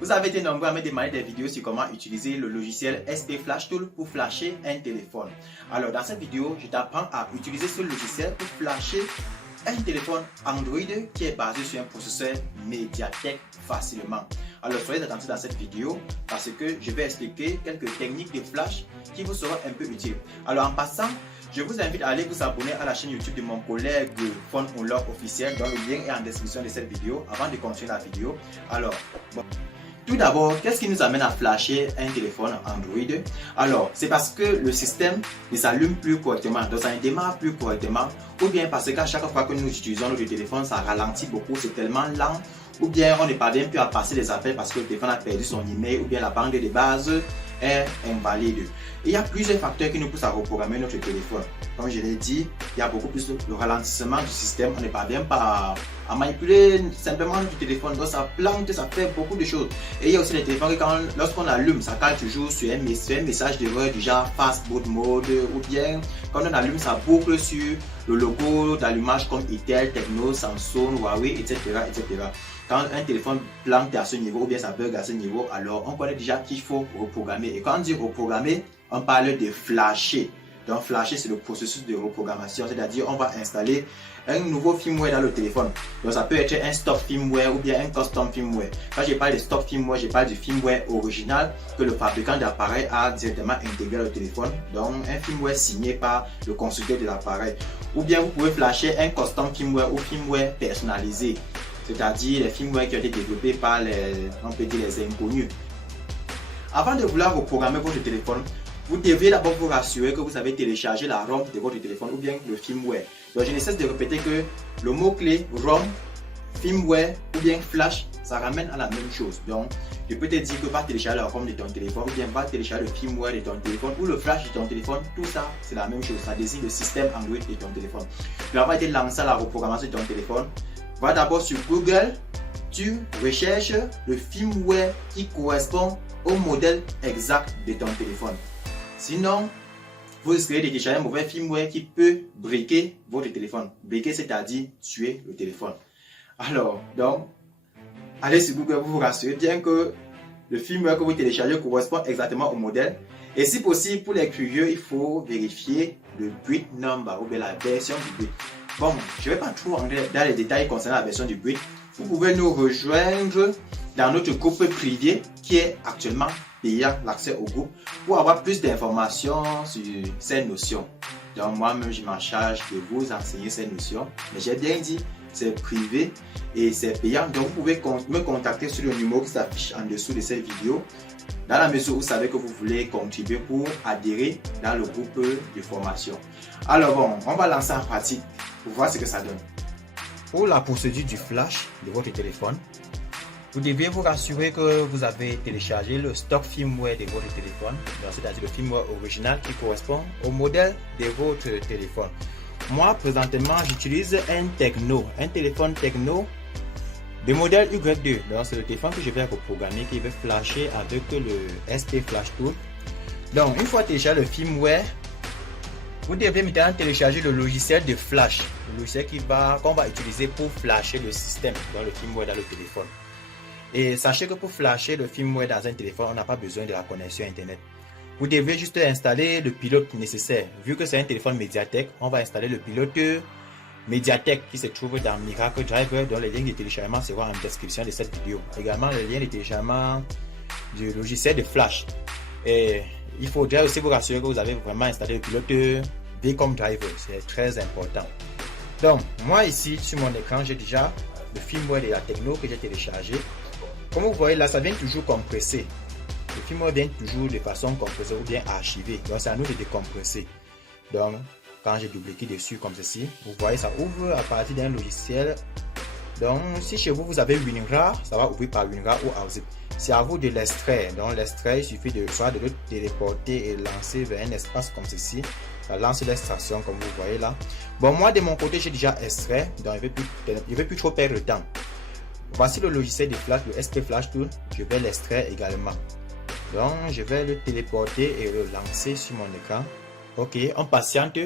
Vous avez été nombreux à me demander des vidéos sur comment utiliser le logiciel SP Flash Tool pour flasher un téléphone. Alors dans cette vidéo, je t'apprends à utiliser ce logiciel pour flasher un téléphone Android qui est basé sur un processeur Mediatek facilement. Alors soyez attentifs dans cette vidéo parce que je vais expliquer quelques techniques de flash qui vous seront un peu utiles. Alors en passant, je vous invite à aller vous abonner à la chaîne YouTube de mon collègue Phone Unlock officiel, dont le lien est en description de cette vidéo avant de continuer la vidéo. Alors, tout d'abord, qu'est-ce qui nous amène à flasher un téléphone Android? Alors, c'est parce que le système ne s'allume plus correctement, donc ça ne démarre plus correctement, ou bien parce qu'à chaque fois que nous utilisons notre téléphone, ça ralentit beaucoup, c'est tellement lent, ou bien on ne parvient plus à passer les appels parce que le téléphone a perdu son email, ou bien la bande de base est invalide. Il y a plusieurs facteurs qui nous poussent à reprogrammer notre téléphone. Comme je l'ai dit, il y a beaucoup plus de ralentissement du système. On ne parvient pas à manipuler simplement notre téléphone. Donc ça plante, ça fait beaucoup de choses. Et il y a aussi les téléphones que lorsqu'on allume, ça cale toujours sur un message d'erreur du genre Fast Boot Mode, ou bien quand on allume, ça boucle sur le logo d'allumage comme Itel, Tecno, Samsung, Huawei, etc., etc. Quand un téléphone plante à ce niveau ou bien ça bug à ce niveau, alors on connaît déjà qu'il faut reprogrammer. Et quand on dit reprogrammer, on parle de flasher. Donc flasher, c'est le processus de reprogrammation, c'est-à-dire on va installer un nouveau firmware dans le téléphone. Donc ça peut être un stock firmware ou bien un custom firmware. Quand je parle de stock firmware, je parle du firmware original que le fabricant d'appareil a directement intégré au téléphone. Donc un firmware signé par le constructeur de l'appareil. Ou bien vous pouvez flasher un custom firmware ou firmware personnalisé, c'est-à-dire les firmware qui ont été développés par les inconnus. Avant de vouloir reprogrammer votre téléphone, vous devez d'abord vous rassurer que vous avez téléchargé la ROM de votre téléphone ou bien le firmware. Donc je ne cesse de répéter que le mot-clé ROM, firmware ou bien flash, ça ramène à la même chose. Donc je peux te dire que va télécharger la ROM de ton téléphone ou bien va télécharger le firmware de ton téléphone ou le flash de ton téléphone. Tout ça, c'est la même chose. Ça désigne le système Android de ton téléphone. Tu vas été lancé à la reprogrammation de ton téléphone. Va d'abord sur Google, tu recherches le firmware qui correspond au modèle exact de ton téléphone. Sinon, vous risquez de télécharger un mauvais firmware qui peut briquer votre téléphone. Briquer, c'est-à-dire tuer le téléphone. Alors, donc, allez sur Google, vous vous rassurez bien que le firmware que vous téléchargez correspond exactement au modèle. Et si possible, pour les curieux, il faut vérifier le build number ou bien la version du build. Bon, je ne vais pas trop entrer dans les détails concernant la version du build. Vous pouvez nous rejoindre dans notre groupe privé qui est actuellement payant, l'accès au groupe, pour avoir plus d'informations sur ces notions. Donc moi-même, je m'en charge de vous enseigner ces notions. Mais j'ai bien dit, c'est privé et c'est payant. Donc vous pouvez me contacter sur le numéro qui s'affiche en dessous de cette vidéo, dans la mesure où vous savez que vous voulez contribuer pour adhérer dans le groupe de formation. Alors bon, on va lancer en pratique pour voir ce que ça donne. Pour la procédure du flash de votre téléphone, vous devez vous rassurer que vous avez téléchargé le stock firmware de votre téléphone, c'est-à-dire le firmware original qui correspond au modèle de votre téléphone. Moi, présentement, j'utilise un téléphone Tecno de modèle Y2. Donc, c'est le téléphone que je vais reprogrammer qui va flasher avec le SP Flash Tool. Donc, une fois téléchargé le firmware, vous devez maintenant télécharger le logiciel de flash, le logiciel qu'on va utiliser pour flasher le système, dans le firmware dans le téléphone. Et sachez que pour flasher le firmware dans un téléphone, on n'a pas besoin de la connexion internet. Vous devez juste installer le pilote nécessaire. Vu que c'est un téléphone Mediatek, on va installer le pilote Mediatek qui se trouve dans Miracle Driver, dont les liens de téléchargement seront en description de cette vidéo. Également le lien de téléchargement du logiciel de flash. Et il faudrait aussi vous rassurer que vous avez vraiment installé le pilote Vcom Driver, c'est très important. Donc moi ici sur mon écran, j'ai déjà le firmware de la Tecno que j'ai téléchargé. Comme vous voyez là, ça vient toujours compressé. Le firmware vient toujours de façon compressée ou bien archivée. Donc c'est à nous de décompresser. Donc quand j'ai double-cliqué dessus comme ceci, vous voyez ça ouvre à partir d'un logiciel. Donc si chez vous avez WinRAR, ça va ouvrir par WinRAR ou ARZIP. C'est à vous de l'extraire. Donc l'extrait, il suffit de le téléporter et lancer vers un espace comme ceci. Ça lance l'extraction comme vous voyez là. Bon, moi de mon côté, j'ai déjà extrait. Donc je ne vais plus trop perdre de temps. Voici le logiciel de flash, le SP Flash Tool. Je vais l'extraire également. Donc je vais le téléporter et le lancer sur mon écran. Ok, on patiente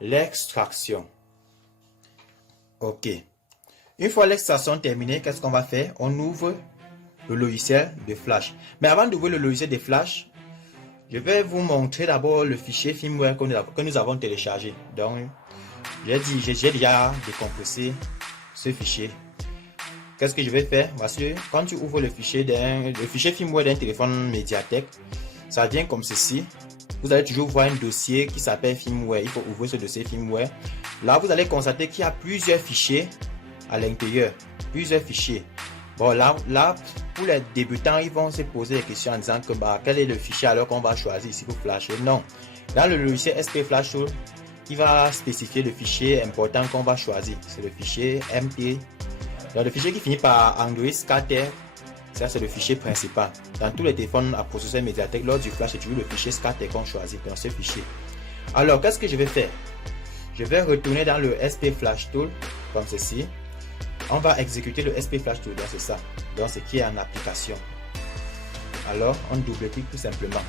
l'extraction. Ok. Une fois l'extraction terminée, qu'est-ce qu'on va faire? On ouvre le logiciel de Flash. Mais avant d'ouvrir le logiciel de Flash, je vais vous montrer d'abord le fichier firmware que nous avons téléchargé. Donc, j'ai déjà décompressé ce fichier. Qu'est-ce que je vais faire? Voici, quand tu ouvres le fichier firmware d'un téléphone Mediatek, ça vient comme ceci. Vous allez toujours voir un dossier qui s'appelle firmware. Il faut ouvrir ce dossier firmware. Là, vous allez constater qu'il y a plusieurs fichiers à l'intérieur. Plusieurs fichiers. Bon, là, pour les débutants, ils vont se poser des questions en disant que quel est le fichier alors qu'on va choisir ici pour flasher. Non. Dans le logiciel SP Flash Tool, il va spécifier le fichier important qu'on va choisir. C'est le fichier MP. Donc, le fichier qui finit par Android Scatter, ça c'est le fichier principal. Dans tous les téléphones à processeur Mediatek, lors du flash, c'est toujours le fichier Scatter qu'on choisit dans ce fichier. Alors, qu'est-ce que je vais faire? Je vais retourner dans le SP Flash Tool, comme ceci. On va exécuter le SP Flash Tool, donc c'est ça. Donc, ce qui est en application. Alors, on double-clique tout simplement.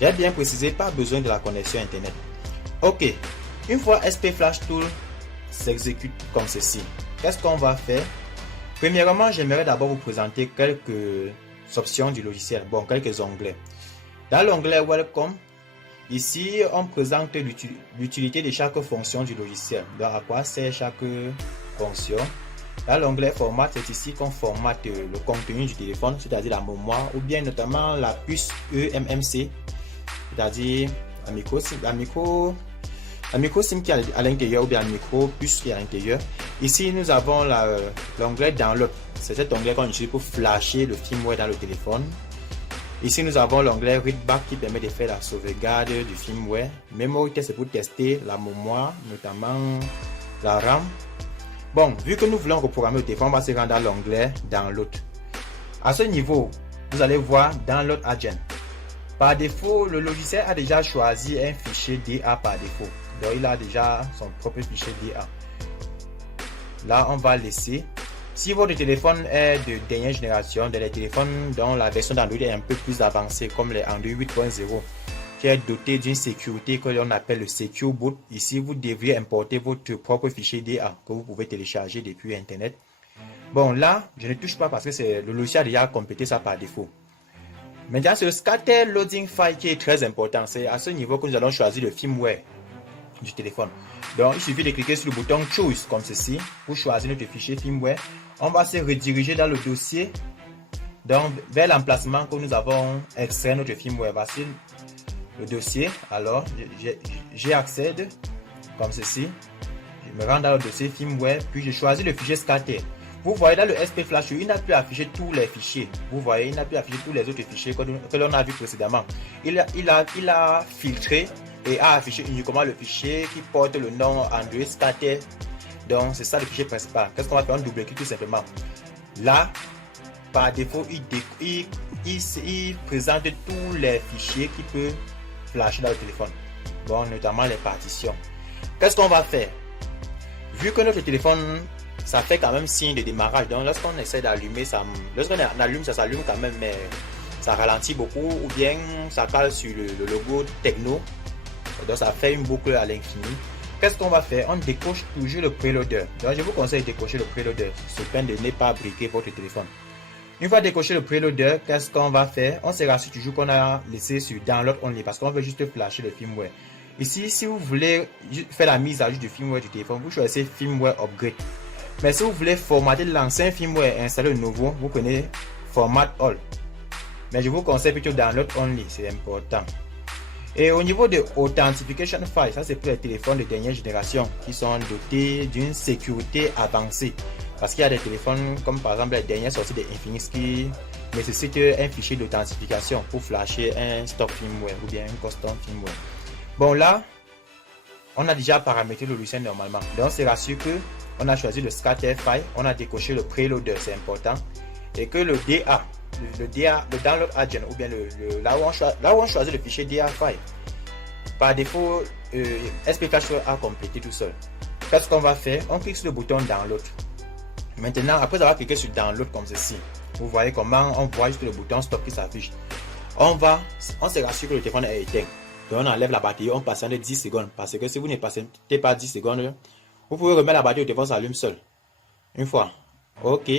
J'ai bien précisé, pas besoin de la connexion Internet. Ok, une fois SP Flash Tool s'exécute comme ceci, qu'est-ce qu'on va faire? Premièrement, j'aimerais d'abord vous présenter quelques options du logiciel. Bon, quelques onglets. Dans l'onglet Welcome, ici, on présente l'utilité de chaque fonction du logiciel. Donc, à quoi sert chaque fonction? Dans l'onglet Format, c'est ici qu'on formate le contenu du téléphone, c'est-à-dire la mémoire, ou bien notamment la puce eMMC, c'est-à-dire la micro SIM qui est à l'intérieur, ou bien la micro puce qui est à l'intérieur. Ici, nous avons l'onglet Download. C'est cet onglet qu'on utilise pour flasher le firmware dans le téléphone. Ici, nous avons l'onglet Readback qui permet de faire la sauvegarde du firmware. Memory Test, c'est pour tester la mémoire, notamment la RAM. Bon, vu que nous voulons reprogrammer le téléphone, on va se rendre dans l'onglet Download. À ce niveau, vous allez voir Download Agent. Par défaut, le logiciel a déjà choisi un fichier DA par défaut. Donc, il a déjà son propre fichier DA. Là, on va laisser. Si votre téléphone est de dernière génération, les téléphones dont la version d'Android est un peu plus avancée, comme les Android 8.0, qui est doté d'une sécurité que l'on appelle le Secure Boot, ici, vous devriez importer votre propre fichier DA que vous pouvez télécharger depuis Internet. Bon, là, je ne touche pas parce que le logiciel a déjà complété ça par défaut. Maintenant, c'est le Scatter Loading File qui est très important. C'est à ce niveau que nous allons choisir le firmware du téléphone. Donc, il suffit de cliquer sur le bouton Choose comme ceci pour choisir notre fichier firmware. On va se rediriger dans le dossier, donc vers l'emplacement que nous avons extrait notre firmware. Voici le dossier. Alors, j'y accède comme ceci. Je me rends dans le dossier firmware, puis je choisis le fichier Scatter. Vous voyez dans le SP Flash, il n'a plus affiché tous les fichiers. Vous voyez, il n'a plus affiché tous les autres fichiers que l'on a vu précédemment. Il a filtré et a affiché uniquement le fichier qui porte le nom Android Scatter. Donc, c'est ça le fichier principal. Qu'est-ce qu'on va faire? On double-clique tout simplement. Là, par défaut, il présente tous les fichiers qui peuvent flasher dans le téléphone. Bon, notamment les partitions. Qu'est-ce qu'on va faire? Vu que notre téléphone, ça fait quand même signe de démarrage. Donc, lorsqu'on essaie d'allumer, lorsqu'on allume, ça s'allume quand même, mais ça ralentit beaucoup. Ou bien, ça cale sur le logo Techno. Donc, ça fait une boucle à l'infini. Qu'est-ce qu'on va faire? On décoche toujours le préloader. Donc, je vous conseille de décocher le préloader, sous peine de ne pas briquer votre téléphone. Une fois décoché le préloader, qu'est-ce qu'on va faire? On se rassure toujours qu'on a laissé sur Download Only parce qu'on veut juste flasher le firmware. Ici, si vous voulez faire la mise à jour du firmware du téléphone, vous choisissez Firmware Upgrade. Mais si vous voulez formater l'ancien firmware et installer le nouveau, vous prenez Format All. Mais je vous conseille plutôt Download Only, c'est important. Et au niveau de Authentication File, ça c'est pour les téléphones de dernière génération qui sont dotés d'une sécurité avancée. Parce qu'il y a des téléphones comme par exemple les dernières sorties de Infinix qui nécessitent un fichier d'authentification pour flasher un stock firmware ou bien un custom firmware. Bon là, on a déjà paramétré le logiciel normalement. Donc c'est rassure que on a choisi le Scatter File, on a décoché le Preloader, c'est important. Et que le DA, le Download Agent ou bien là où on choisit le fichier DA File, par défaut, SP Flash a complété tout seul. Qu'est-ce qu'on va faire? On clique sur le bouton Download. Maintenant, après avoir cliqué sur Download comme ceci, vous voyez comment on voit juste le bouton Stop qui s'affiche. On se rassure que le téléphone est éteint. Donc on enlève la batterie, on patiente 10 secondes. Parce que si vous ne patientez pas 10 secondes, vous pouvez remettre la batterie, le téléphone s'allume seul. Une fois. OK.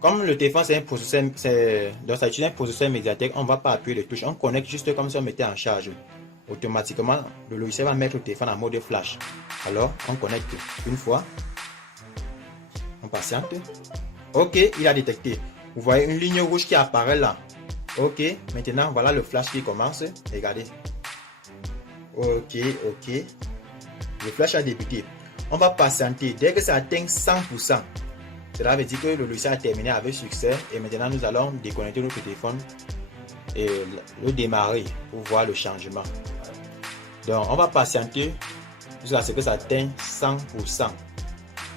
Comme le téléphone c'est un processeur, donc ça utilise un processeur Mediatek, on ne va pas appuyer les touches, on connecte juste comme si on mettait en charge. Automatiquement, le logiciel va mettre le téléphone en mode flash. Alors, on connecte une fois, on patiente. Ok, il a détecté. Vous voyez une ligne rouge qui apparaît là. Ok, maintenant voilà le flash qui commence. Regardez. Ok. Le flash a débuté. On va patienter. Dès que ça atteint 100%, cela veut dire que le logiciel a terminé avec succès. Et maintenant, nous allons déconnecter notre téléphone et le démarrer pour voir le changement. Donc, on va patienter jusqu'à ce que ça atteigne 100%.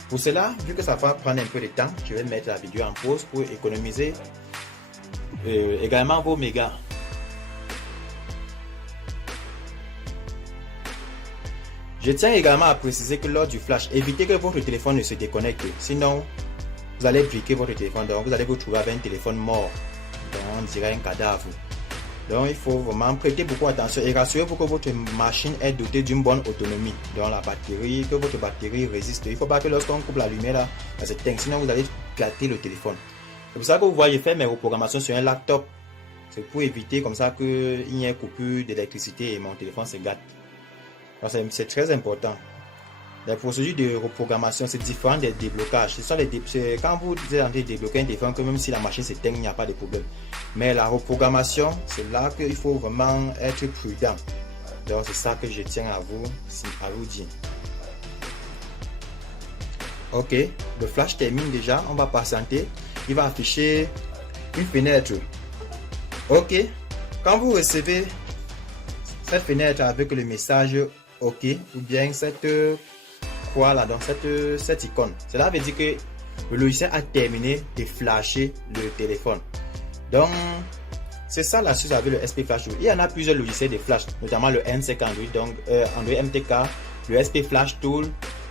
Pour cela, vu que ça va prendre un peu de temps, je vais mettre la vidéo en pause pour économiser également vos mégas. Je tiens également à préciser que lors du flash, évitez que votre téléphone ne se déconnecte. Sinon, vous allez briquer votre téléphone. Donc, vous allez vous trouver avec un téléphone mort. Donc, on dirait un cadavre. Donc, il faut vraiment prêter beaucoup attention et rassurez-vous que votre machine est dotée d'une bonne autonomie. Donc, la batterie, que votre batterie résiste. Il ne faut pas que lorsqu'on coupe la lumière là, ça s'éteigne. Sinon, vous allez gâter le téléphone. C'est pour ça que vous voyez, faire mes reprogrammations sur un laptop. C'est pour éviter comme ça qu'il n'y ait coupure d'électricité et mon téléphone se gâte. C'est très important. Les procédures de reprogrammation, c'est différent des déblocages. C'est quand vous êtes en train de débloquer un téléphone, que même si la machine s'éteint, il n'y a pas de problème. Mais la reprogrammation, c'est là qu'il faut vraiment être prudent. Donc c'est ça que je tiens à vous dire. Ok, le flash termine déjà. On va patienter. Il va afficher une fenêtre. Ok, quand vous recevez cette fenêtre avec le message OK ou bien cette croix là, donc cette icône, cela veut dire que le logiciel a terminé de flasher le téléphone. Donc c'est ça l'astuce avec le SP Flash Tool. Il y en a plusieurs logiciels de flash, notamment le NSEC Android, donc Android MTK, le SP Flash Tool,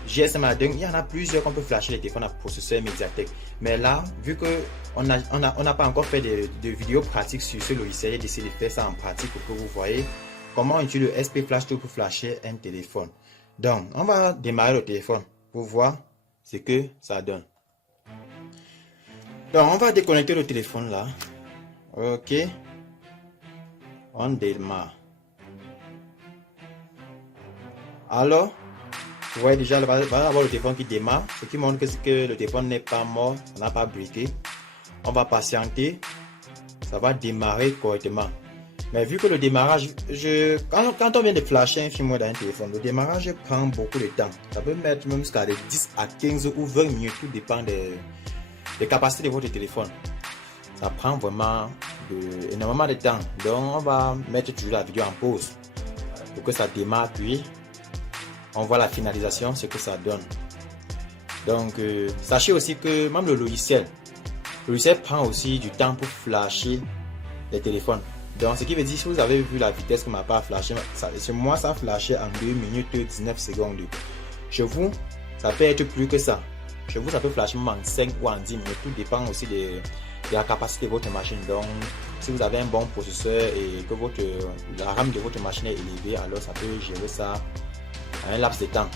GSM Adden. Il y en a plusieurs qu'on peut flasher les téléphones à processeur Mediatek. Mais là, vu que on n'a pas encore fait de vidéos pratiques sur ce logiciel, j'ai décidé de faire ça en pratique pour que vous voyez comment utiliser le SP Flash Tool pour flasher un téléphone. Donc, on va démarrer le téléphone pour voir ce que ça donne. Donc, on va déconnecter le téléphone là. Ok. On démarre. Alors, vous voyez déjà, il va avoir le téléphone qui démarre, ce qui montre que le téléphone n'est pas mort, on n'a pas briqué. On va patienter, ça va démarrer correctement. Mais vu que le démarrage, quand on vient de flasher un firmware dans un téléphone, le démarrage prend beaucoup de temps. Ça peut mettre même jusqu'à 10 à 15 ou 20 minutes, tout dépend des capacités de votre téléphone. Ça prend vraiment énormément de temps. Donc on va mettre toujours la vidéo en pause pour que ça démarre, puis on voit la finalisation, ce que ça donne. Donc sachez aussi que même le logiciel prend aussi du temps pour flasher les téléphones. Donc ce qui veut dire, si vous avez vu la vitesse que ma part a flashé, chez moi ça a flashé en 2 minutes 19 secondes. Chez vous, ça peut être plus que ça. Chez vous, ça peut flasher même en 5 ou en 10 minutes. Tout dépend aussi de la capacité de votre machine. Donc si vous avez un bon processeur et que la RAM de votre machine est élevée, alors ça peut gérer ça à un laps de temps.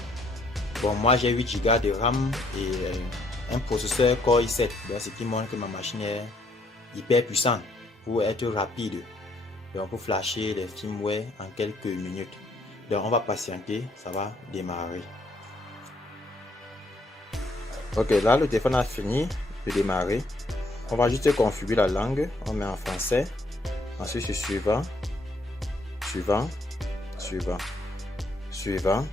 Bon, moi j'ai 8 Go de RAM et un processeur Core i7. Donc ce qui montre que ma machine est hyper puissante pour être rapide. Donc pour flasher les firmware en quelques minutes. Donc on va patienter, ça va démarrer. Ok, là le téléphone a fini de démarrer. On va juste configurer la langue. On met en français. Ensuite c'est suivant, suivant, suivant, suivant.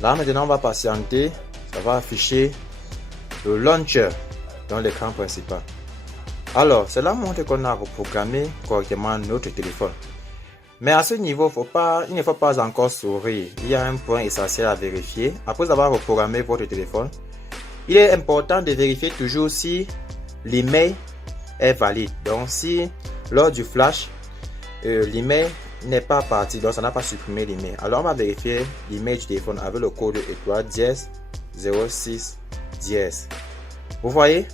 Là maintenant on va patienter. Ça va afficher le launcher dans l'écran principal. Alors, cela montre qu'on a reprogrammé correctement notre téléphone. Mais à ce niveau, il ne faut pas encore sourire. Il y a un point essentiel à vérifier. Après avoir reprogrammé votre téléphone, il est important de vérifier toujours si l'email est valide. Donc, si lors du flash, l'email n'est pas parti, donc ça n'a pas supprimé l'email. Alors, on va vérifier l'email du téléphone avec le code étoile 10 06 10. Vous voyez?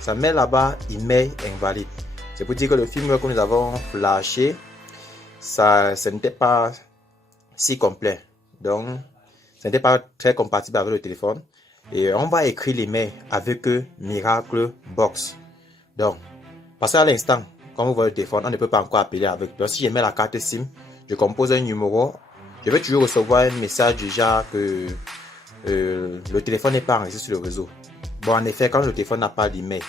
Ça met là-bas email invalide. C'est pour dire que le firmware que nous avons flashé, ce n'était pas si complet. Donc, ce n'était pas très compatible avec le téléphone. Et on va écrire l'email avec Miracle Box. Donc, parce qu'à l'instant, quand vous voyez le téléphone, on ne peut pas encore appeler avec. Donc, si je mets la carte SIM, je compose un numéro, je vais toujours recevoir un message du genre que le téléphone n'est pas enregistré sur le réseau. Bon, en effet, quand le téléphone n'a pas d'email,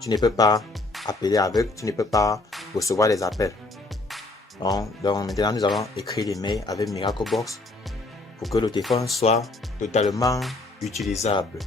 tu ne peux pas appeler avec, tu ne peux pas recevoir les appels. Donc maintenant, nous allons écrire l'email avec Miracle Box pour que le téléphone soit totalement utilisable.